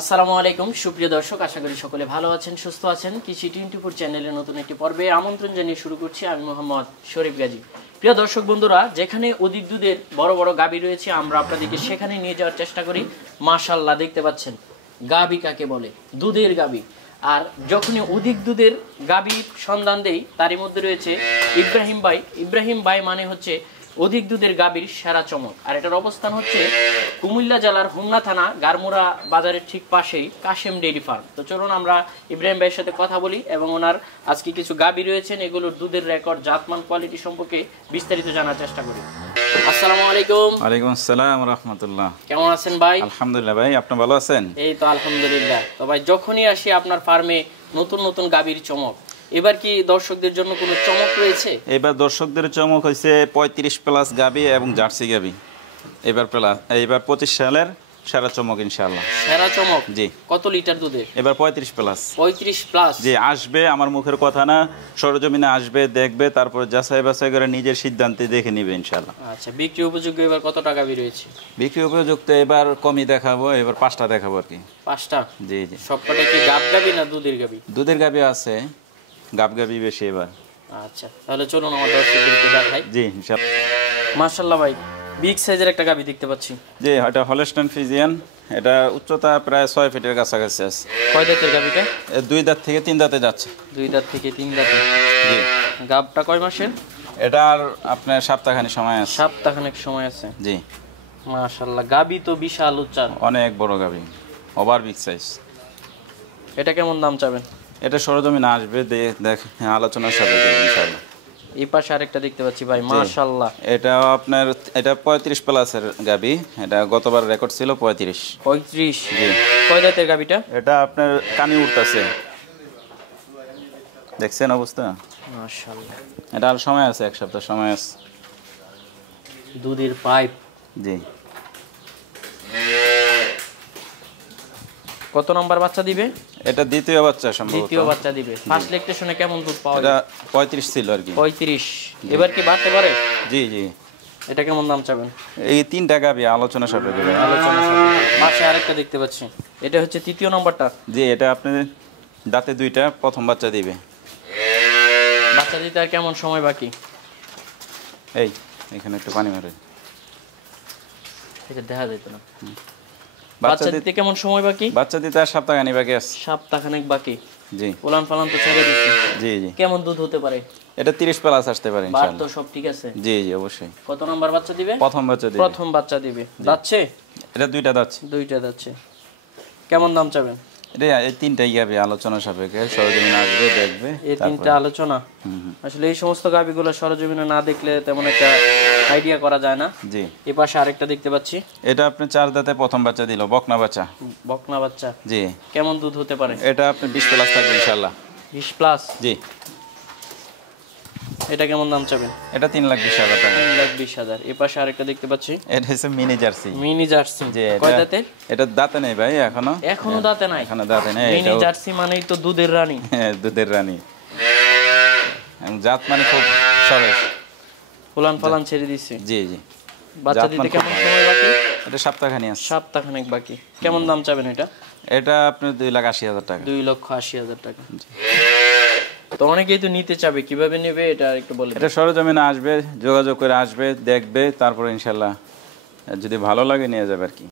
আসসালামু আলাইকুম সুপ্রিয় দর্শক, আশা করি সকলে ভালো আছেন, সুস্থ আছেন। কৃষি 24 চ্যানেলের নতুন একটি পর্বে আমন্ত্রণ জানিয়ে শুরু করছি আমি মোহাম্মদ শরীফ গাজী। প্রিয় দর্শক বন্ধুরা, যেখানে অধিক দুধের বড় বড় গাভী রয়েছে আমরা আপনাদেরকে সেখানে নিয়ে যাওয়ার চেষ্টা করি। মাশাআল্লাহ, দেখতে পাচ্ছেন গাভী কাকে বলে, দুধের গাভী। আর যখনই অধিক দুধের গাভী সন্ধান দেই তারই মধ্যে রয়েছে ইব্রাহিম ভাই। ইব্রাহিম ভাই মানে হচ্ছে অধিক দুধের গাভীর সেরা চমক। আর এটার অবস্থান হচ্ছে কুমিল্লা জেলার হোমনা থানা গারমুরা বাজারের ঠিক পাশেই কাশেম ডেইরি ফার্ম। তো চলুন আমরা ইব্রাহিম ভাইয়ের সাথে কথা বলি এবং ওনার আজকে কিছু গাভী রয়েছেন এগুলোর দুধের রেকর্ড, জাতমান, কোয়ালিটি সম্পর্কে বিস্তারিত জানার চেষ্টা করি। আসসালামু আলাইকুম। ওয়ালাইকুম আসসালাম ওয়া রাহমাতুল্লাহ। কেমন আছেন ভাই? আলহামদুলিল্লাহ ভাই, আপনি ভালো আছেন? এই তো আলহামদুলিল্লাহ। তো ভাই, যখনই আসি আপনার ফার্মে নতুন নতুন গাভীর চমক। এবার কি দর্শকদের জন্য কোনো চমক রয়েছে? এবার দর্শকদের চমক হয়েছে 35 প্লাস গাভী এবং জার্সি গাভী। এবার 25 সালের সেরা চমক ইনশাআল্লাহ। সেরা চমক? জি। কত লিটার দুধের? এবার 35 প্লাস। 35 প্লাস? জি, আসবে, আমার মুখের কথা না, সরজমিনে আসবে, দেখবে, তারপর যাচাই বাছাই করে নিজের সিদ্ধান্তে দেখে নিবে ইনশাআল্লাহ। আচ্ছা, বিক্রি উপযোগ্য এবার কত টাকা গাভী রয়েছে? বিক্রি উপযুক্ত এবার কমই দেখাবো, এবার 5টা দেখাবো আর কি। 5টা? জি জি। সবকটা কি গাব গাভী না দুধের গাভী? দুধের গাভী আছে, গাব গাভী বেশি এবার। আচ্ছা, তাহলে চলুন আমার দর্শকদেরকে দেখাই। জি ইনশাআল্লাহ। মাশাআল্লাহ ভাই, বিগ সাইজের একটা গাভী দেখতে পাচ্ছি। জি, এটা হলস্টাইন ফ্রিজিয়ান। এটা উচ্চতা প্রায় 6 ফিটের কাছাকাছি আছে। কয় দাঁতের গাভীটা? 2 দাঁত থেকে 3 দাঁতে যাচ্ছে। 2 দাঁত থেকে 3 দাঁতে। জি। গাবটা কয় মাসের? এটা আর আপনার সপ্তাহখানি সময় আছে। সপ্তাহখানেক সময় আছে। জি। মাশাআল্লাহ, গাভী তো বিশাল উচ্চার, অনেক বড় গাভী, ওভার বিগ সাইজ। এটা কেমন দাম চাবেন? এটা সরজমিনে আসবে, দেখ আলোচনার সাথে ইনশাআল্লাহ। এই পাশে আরেকটা দেখতে পাচ্ছি ভাই, মাশাআল্লাহ। এটা আপনার 35 প্লাসের গাভী। এটা গতবার রেকর্ড ছিল 35। 35? জি। কয় দাঁতের গাভীটা? এটা আপনার কানি উঠতেছে, দেখছেন অবস্থা? মাশাআল্লাহ। এটা আর সময় আছে, 1 সপ্তাহ সময় আছে। দুধের পাইপ। জি। কত নাম্বার বাচ্চা দিবে? এটা দ্বিতীয় বাচ্চা সম্ভবত। দ্বিতীয় বাচ্চা দিবে। ফার্স্ট ল্যাকটেশনে কেমন দুধ পাওয়া এটা যায়? 35 ছিল আর কি। 35? এবার কি বাড়তে পারে? জি জি। এটা কেমন দাম চাবেন? এই 3টা গাভী আলোচনা সাপেক্ষে। আলোচনা সাপেক্ষে। পাশে আরেকটা দেখতে পাচ্ছি, এটা হচ্ছে তৃতীয় নাম্বারটা। জি, এটা আপনি দাঁতে 2টা, প্রথম বাচ্চা দিবে। বাচ্চা দিতে আর কেমন সময় বাকি? এই এখানে একটু পানি মারে, এটা দেখা যেত না। বাচ্চা দিতে কেমন সময় বাকি? বাচ্চা দিতে আর সপ্তাহখানি বাকি আছে। সপ্তাহখানেক বাকি? জি। উলান পালান তো ছেড়ে দিচ্ছি। জি জি। কেমন দুধ হতে পারে? এটা 30 প্লাস আসতে পারে বাট ইনশাআল্লাহ। তো সব ঠিক আছে? জি জি, অবশ্যই। কত নাম্বার বাচ্চা দিবে? প্রথম বাচ্চা দিবে। প্রথম বাচ্চা দিবে। যাচ্ছে? এটা 2টা যাচ্ছে। 2টা যাচ্ছে। কেমন দাম চাবেন? এটা এই 3টাই গাভী আলোচনা সাপেক্ষে, সরজমিনে আসবে, দেখবে। এই 3টা আলোচনা? আসলে এই সমস্ত গাভীগুলো সরজমিনে না দেখলে তেমন একটা আইডিয়া করা যায় না। জি। এই পাশে আরেকটা দেখতে পাচ্ছি, এটা আপনি 4 দাঁতে প্রথম বাচ্চা দিল, বকনা বাচ্চা। বকনা বাচ্চা? জি। কেমন দুধ হতে পারে? এটা আপনি 20 প্লাস থাকবে ইনশাআল্লাহ। 20 প্লাস? জি। এটা কেমন দাম চাবেন? এটা 3,20,000 টাকা। 3,20,000। এই পাশে আরেকটা দেখতে পাচ্ছি, এটা হচ্ছে মিনি জার্সি। Mini jersey? জি। কয় দাঁতের? এটা দাঁতে নেই ভাই এখনো। এখনো দাঁতে নাই? এখনো দাঁতে নেই। মিনি জার্সি মানেই তো দুধের রানী। হ্যাঁ, দুধের রানী। এবং জাত মানে খুব সরেস। উলান পালান ছেড়ে দিচ্ছে। জি জি। বাচ্চা দিতে কেমন সময় বাকি? এটা সপ্তাহখানি আছে। সপ্তাহখানেক বাকি। কেমন দাম চাবেন এটা? এটা আপনার 2,80,000 টাকা। 2,80,000 টাকা। তো অনেকেই তো নিতে চাবে, কিভাবে নেবে এটা একটু বলে। এটা সরজমিনে আসবে, যোগাযোগ করে আসবে, দেখবে, তারপর ইনশাআল্লাহ যদি ভালো লাগে নিয়ে যাবে আর কি।